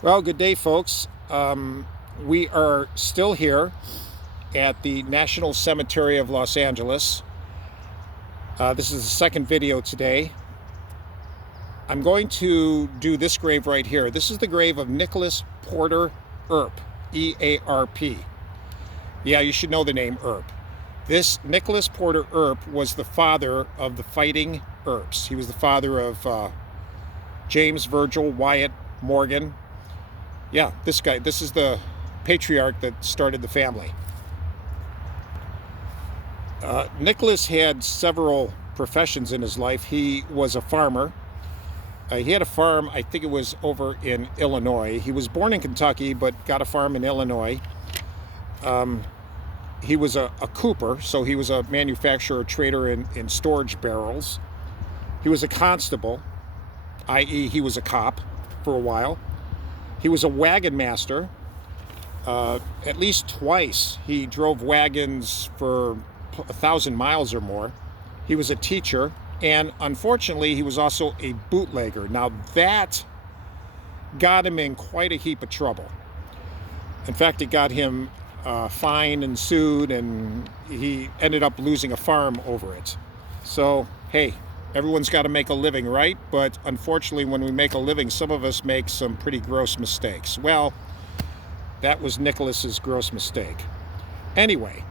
Well, good day, folks. We are still here at the National Cemetery of Los Angeles. This is the second video today. I'm going to do this grave right here. This is the grave of Nicholas Porter Earp, E-A-R-P. Yeah, you should know the name Earp. This Nicholas Porter Earp was the father of the Fighting Earps. He was the father of James, Virgil, Wyatt, Morgan. Yeah, this guy. This is the patriarch that started the family. Nicholas had several professions in his life. He was a farmer. He had a farm, I think it was over in Illinois. He was born in Kentucky, but got a farm in Illinois. He was a cooper, so he was a manufacturer, trader in storage barrels. He was a constable, i.e. he was a cop for a while. He was a wagon master. At least twice he drove wagons for 1,000 miles or more. He was a teacher, and unfortunately he was also a bootlegger. Now that got him in quite a heap of trouble. In fact, it got him fined and sued, and he ended up losing a farm over it. So, hey, everyone's got to make a living, right? But unfortunately, when we make a living, some of us make some pretty gross mistakes. Well, that was Nicholas's gross mistake. Anyway,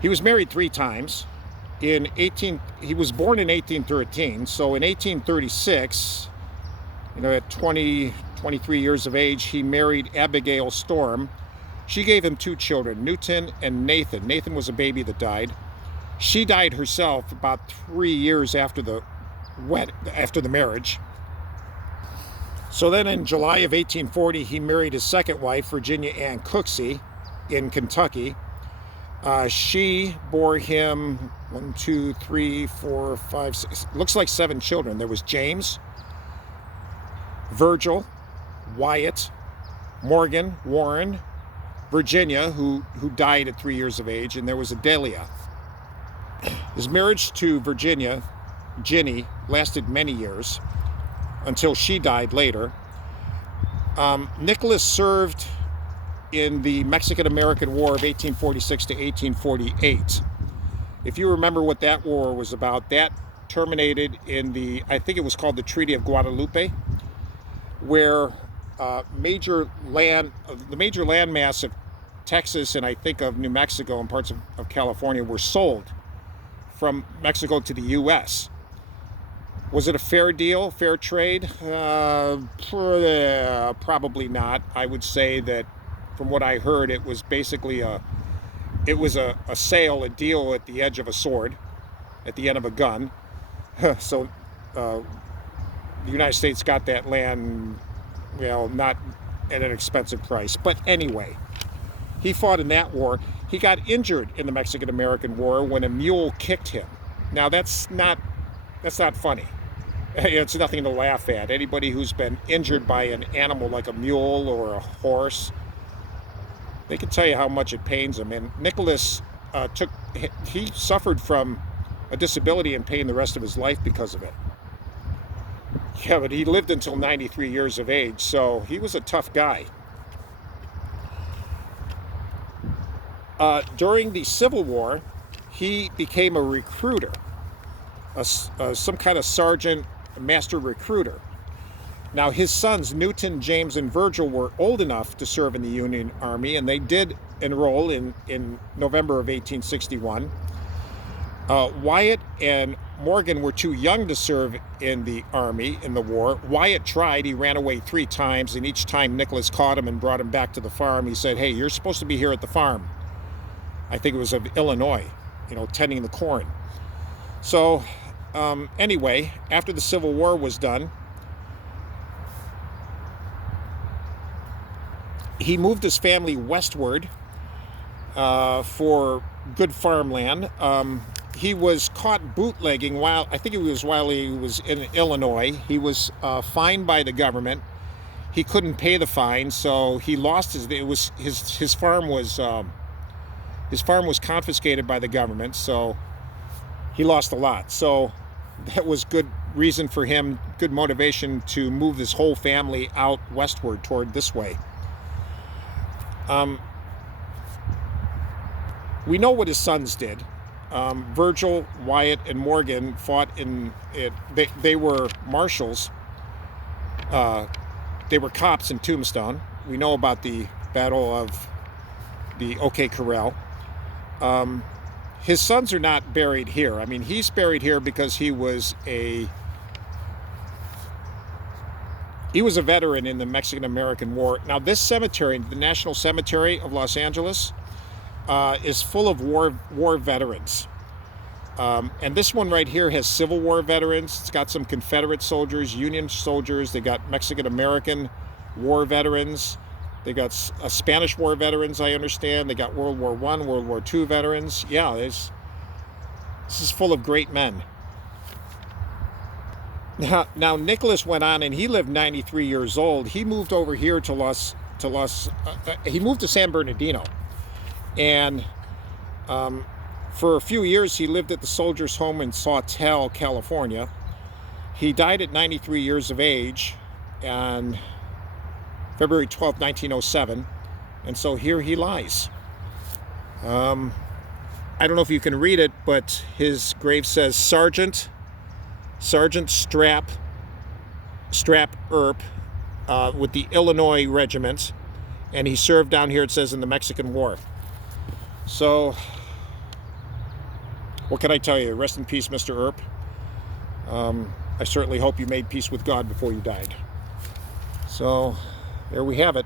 he was married 3 times. He was born in 1813, so in 1836, at 23 years of age, he married Abigail Storm. She gave him 2 children, Newton and Nathan. Nathan was a baby that died. She died herself about 3 years after the marriage. So then in July of 1840, he married his second wife, Virginia Ann Cooksey, in Kentucky. She bore him 1, 2, 3, 4, 5, 6, looks like 7 children. There was James, Virgil, Wyatt, Morgan, Warren, Virginia, who died at 3 years of age, and there was Adelia. His marriage to Virginia, Ginny, lasted many years until she died later. Nicholas served in the Mexican-American War of 1846 to 1848. If you remember what that war was about, that terminated in I think it was called the Treaty of Guadalupe, where the major landmass of Texas and I think of New Mexico and parts of California were sold from Mexico to the U.S. Was it a fair deal, fair trade? Probably not. I would say that from what I heard, it was basically a sale, a deal at the edge of a sword, at the end of a gun. So the United States got that land, not at an expensive price. But anyway, he fought in that war. He got injured in the Mexican-American War when a mule kicked him. Now that's not funny. It's nothing to laugh at. Anybody who's been injured by an animal like a mule or a horse, they can tell you how much it pains them. And Nicholas he suffered from a disability and pain the rest of his life because of it. Yeah, but he lived until 93 years of age, so he was a tough guy. During the Civil War, he became a recruiter, some kind of sergeant, master recruiter. Now, his sons, Newton, James, and Virgil, were old enough to serve in the Union Army, and they did enroll in November of 1861. Wyatt and Morgan were too young to serve in the Army in the war. Wyatt tried. He ran away 3 times, and each time Nicholas caught him and brought him back to the farm. He said, "Hey, you're supposed to be here at the farm." I think it was of Illinois, tending the corn. So anyway, after the Civil War was done, he moved his family westward for good farmland. He was caught bootlegging while he was in Illinois. He was fined by the government. He couldn't pay the fine, so he lost his farm was confiscated by the government, so he lost a lot. So that was good reason for him good motivation to move this whole family out westward toward this way. We know what his sons did. Virgil, Wyatt, and Morgan fought in it. They were marshals. They were cops in Tombstone. We know about the Battle of the OK Corral. His sons are not buried here. I mean, he's buried here because he was a veteran in the Mexican-American War. Now, this cemetery, the National Cemetery of Los Angeles, is full of war veterans. And this one right here has Civil War veterans. It's got some Confederate soldiers, Union soldiers. They got Mexican-American war veterans. They got Spanish War veterans, I understand. They got World War I, World War II veterans. Yeah, this is full of great men. Now Nicholas went on, and he lived 93 years old. He moved over here to he moved to San Bernardino. And for a few years, he lived at the Soldiers' Home in Sawtell, California. He died at 93 years of age on February 12, 1907. And so here he lies. I don't know if you can read it, but his grave says Sergeant Strap Earp with the Illinois Regiment. And he served down here, it says, in the Mexican War. So, what can I tell you? Rest in peace, Mr. Earp. I certainly hope you made peace with God before you died. So, there we have it.